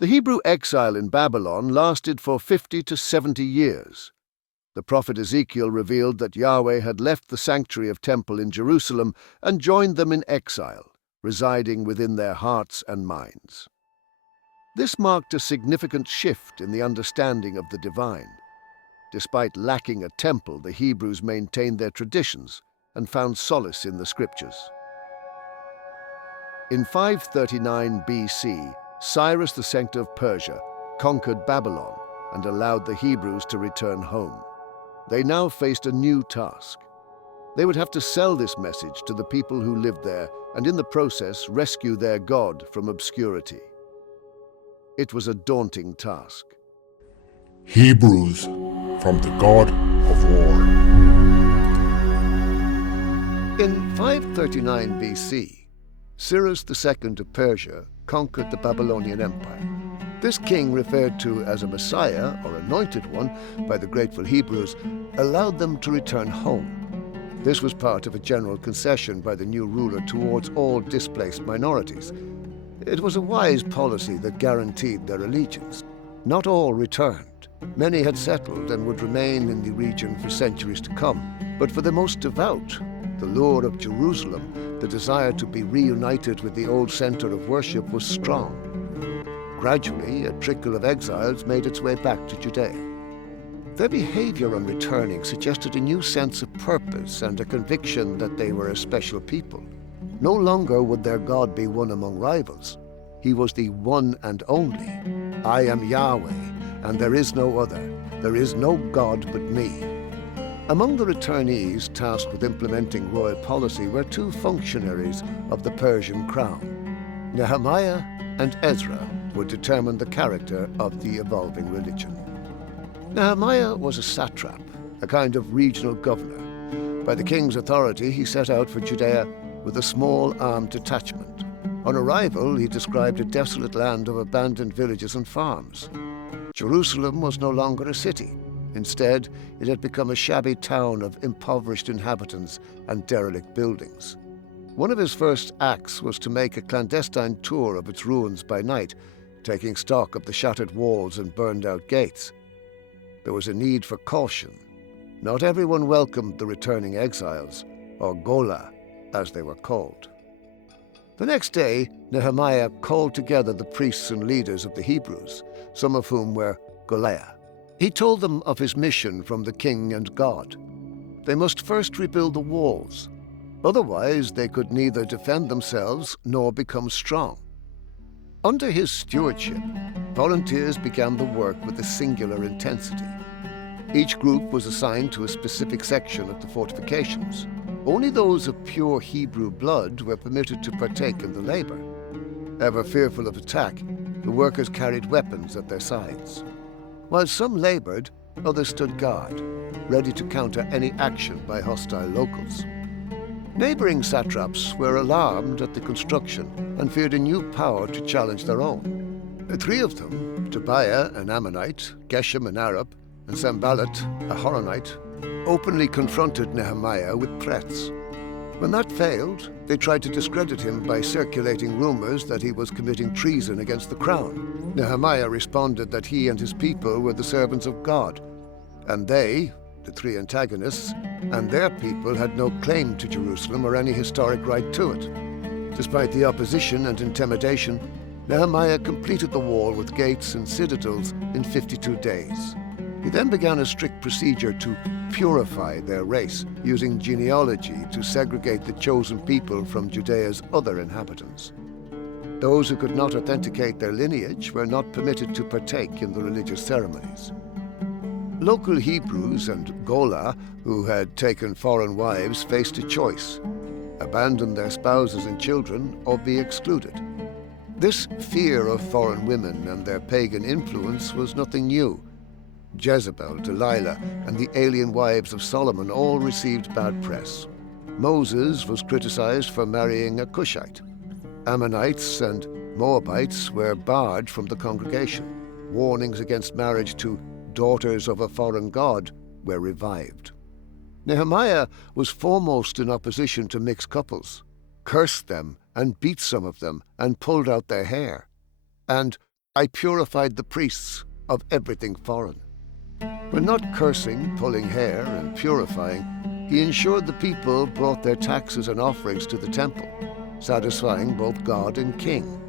The Hebrew exile in Babylon lasted for 50 to 70 years. The prophet Ezekiel revealed that Yahweh had left the sanctuary of temple in Jerusalem and joined them in exile, residing within their hearts and minds. This marked a significant shift in the understanding of the divine. Despite lacking a temple, the Hebrews maintained their traditions and found solace in the scriptures. In 539 BC, Cyrus II of Persia conquered Babylon and allowed the Hebrews to return home. They now faced a new task. They would have to sell this message to the people who lived there and in the process rescue their God from obscurity. It was a daunting task. Hebrews from the God of War. In 539 BC, Cyrus II of Persia conquered the Babylonian Empire. This king, referred to as a Messiah or anointed one by the grateful Hebrews, allowed them to return home. This was part of a general concession by the new ruler towards all displaced minorities. It was a wise policy that guaranteed their allegiance. Not all returned. Many had settled and would remain in the region for centuries to come. But for the most devout, the lure of Jerusalem, the desire to be reunited with the old center of worship, was strong. Gradually, a trickle of exiles made its way back to Judea. Their behavior on returning suggested a new sense of purpose and a conviction that they were a special people. No longer would their God be one among rivals. He was the one and only. I am Yahweh, and there is no other. There is no God but me. Among the returnees tasked with implementing royal policy were two functionaries of the Persian crown. Nehemiah and Ezra would determine the character of the evolving religion. Nehemiah was a satrap, a kind of regional governor. By the king's authority, he set out for Judea with a small armed detachment. On arrival, he described a desolate land of abandoned villages and farms. Jerusalem was no longer a city. Instead, it had become a shabby town of impoverished inhabitants and derelict buildings. One of his first acts was to make a clandestine tour of its ruins by night, taking stock of the shattered walls and burned-out gates. There was a need for caution. Not everyone welcomed the returning exiles, or golah, as they were called. The next day, Nehemiah called together the priests and leaders of the Hebrews, some of whom were golah. He told them of his mission from the king and God. They must first rebuild the walls. Otherwise, they could neither defend themselves nor become strong. Under his stewardship, volunteers began the work with a singular intensity. Each group was assigned to a specific section of the fortifications. Only those of pure Hebrew blood were permitted to partake in the labor. Ever fearful of attack, the workers carried weapons at their sides. While some labored, others stood guard, ready to counter any action by hostile locals. Neighboring satraps were alarmed at the construction and feared a new power to challenge their own. Three of them, Tobiah, an Ammonite, Geshem, an Arab, and Sanballat, a Horonite, openly confronted Nehemiah with threats. When that failed, they tried to discredit him by circulating rumors that he was committing treason against the crown. Nehemiah responded that he and his people were the servants of God, and they, the three antagonists, and their people had no claim to Jerusalem or any historic right to it. Despite the opposition and intimidation, Nehemiah completed the wall with gates and citadels in 52 days. He then began a strict procedure to purify their race, using genealogy to segregate the chosen people from Judea's other inhabitants. Those who could not authenticate their lineage were not permitted to partake in the religious ceremonies. Local Hebrews and golah, who had taken foreign wives, faced a choice: abandon their spouses and children or be excluded. This fear of foreign women and their pagan influence was nothing new. Jezebel, Delilah, and the alien wives of Solomon all received bad press. Moses was criticized for marrying a Cushite. Ammonites and Moabites were barred from the congregation. Warnings against marriage to daughters of a foreign god were revived. Nehemiah was foremost in opposition to mixed couples, cursed them and beat some of them and pulled out their hair. And I purified the priests of everything foreign. When not cursing, pulling hair, and purifying, he ensured the people brought their taxes and offerings to the temple, satisfying both God and king.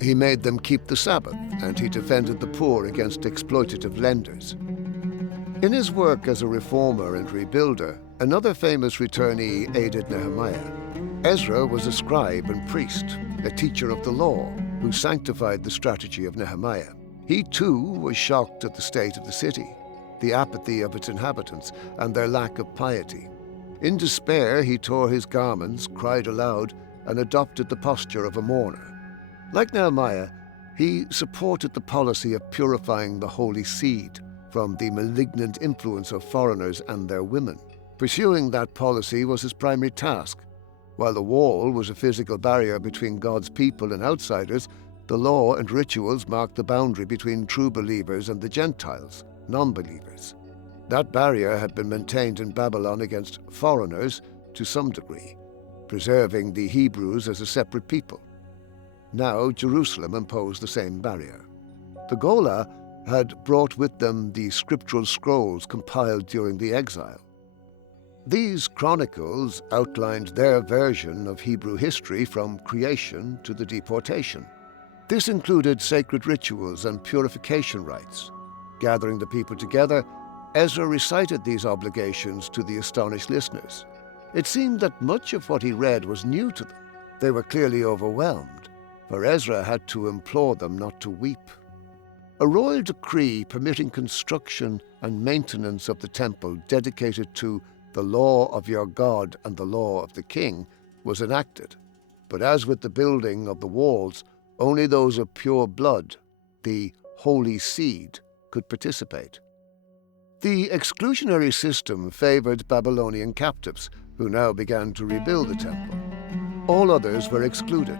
He made them keep the Sabbath, and he defended the poor against exploitative lenders. In his work as a reformer and rebuilder, another famous returnee aided Nehemiah. Ezra was a scribe and priest, a teacher of the law, who sanctified the strategy of Nehemiah. He too was shocked at the state of the city, the apathy of its inhabitants, and their lack of piety. In despair, he tore his garments, cried aloud, and adopted the posture of a mourner. Like Nehemiah, he supported the policy of purifying the holy seed from the malignant influence of foreigners and their women. Pursuing that policy was his primary task. While the wall was a physical barrier between God's people and outsiders, the law and rituals marked the boundary between true believers and the Gentiles, non-believers. That barrier had been maintained in Babylon against foreigners to some degree, preserving the Hebrews as a separate people. Now Jerusalem imposed the same barrier. The golah had brought with them the scriptural scrolls compiled during the exile. These chronicles outlined their version of Hebrew history from creation to the deportation. This included sacred rituals and purification rites. Gathering the people together, Ezra recited these obligations to the astonished listeners. It seemed that much of what he read was new to them. They were clearly overwhelmed, for Ezra had to implore them not to weep. A royal decree permitting construction and maintenance of the temple dedicated to the law of your God and the law of the king was enacted. But as with the building of the walls, only those of pure blood, the holy seed, could participate. The exclusionary system favored Babylonian captives, who now began to rebuild the temple. All others were excluded.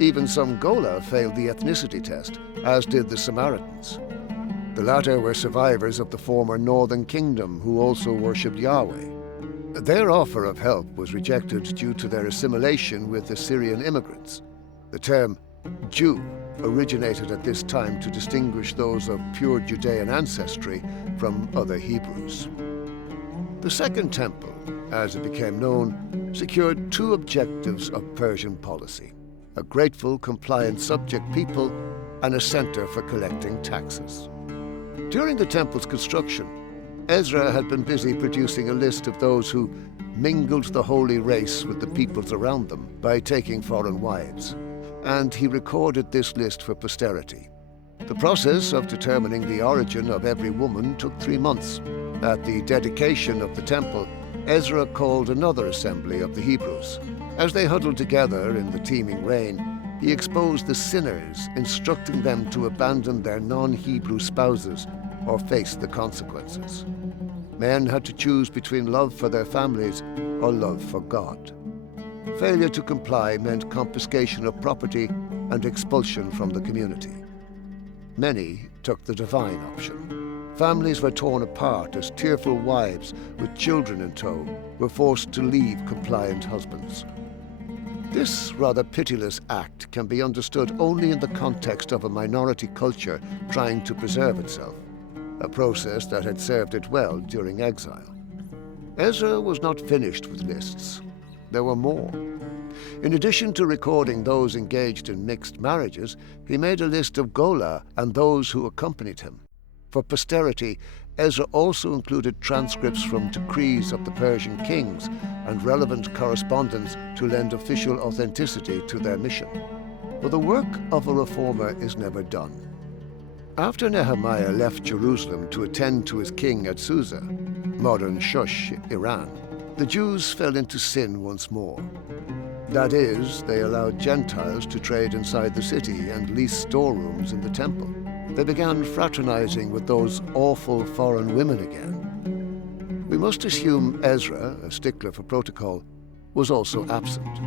Even some golah failed the ethnicity test, as did the Samaritans. The latter were survivors of the former northern kingdom who also worshipped Yahweh. Their offer of help was rejected due to their assimilation with Assyrian immigrants. The term Jew originated at this time to distinguish those of pure Judean ancestry from other Hebrews. The Second Temple, as it became known, secured two objectives of Persian policy: a grateful, compliant subject people and a center for collecting taxes. During the temple's construction, Ezra had been busy producing a list of those who mingled the holy race with the peoples around them by taking foreign wives, and he recorded this list for posterity. The process of determining the origin of every woman took 3 months. At the dedication of the temple, Ezra called another assembly of the Hebrews. As they huddled together in the teeming rain, he exposed the sinners, instructing them to abandon their non-Hebrew spouses or face the consequences. Men had to choose between love for their families or love for God. Failure to comply meant confiscation of property and expulsion from the community. Many took the divine option. Families were torn apart as tearful wives with children in tow were forced to leave compliant husbands. This rather pitiless act can be understood only in the context of a minority culture trying to preserve itself, a process that had served it well during exile. Ezra was not finished with lists. There were more. In addition to recording those engaged in mixed marriages, he made a list of golah and those who accompanied him. For posterity, Ezra also included transcripts from decrees of the Persian kings and relevant correspondence to lend official authenticity to their mission. For the work of a reformer is never done. After Nehemiah left Jerusalem to attend to his king at Susa, modern Shush, Iran, the Jews fell into sin once more. That is, they allowed Gentiles to trade inside the city and lease storerooms in the temple. They began fraternizing with those awful foreign women again. We must assume Ezra, a stickler for protocol, was also absent.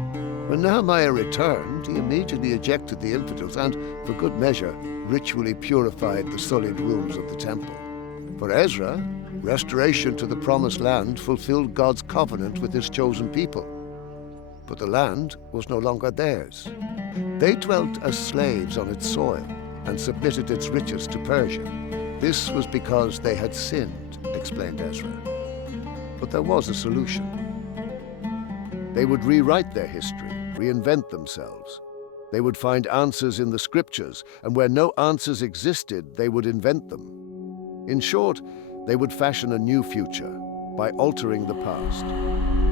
When Nehemiah returned, he immediately ejected the infidels and, for good measure, ritually purified the sullied rooms of the temple. For Ezra, restoration to the Promised Land fulfilled God's covenant with his chosen people. But the land was no longer theirs. They dwelt as slaves on its soil, and submitted its riches to Persia. This was because they had sinned, explained Ezra. But there was a solution. They would rewrite their history, reinvent themselves. They would find answers in the scriptures, and where no answers existed, they would invent them. In short, they would fashion a new future by altering the past.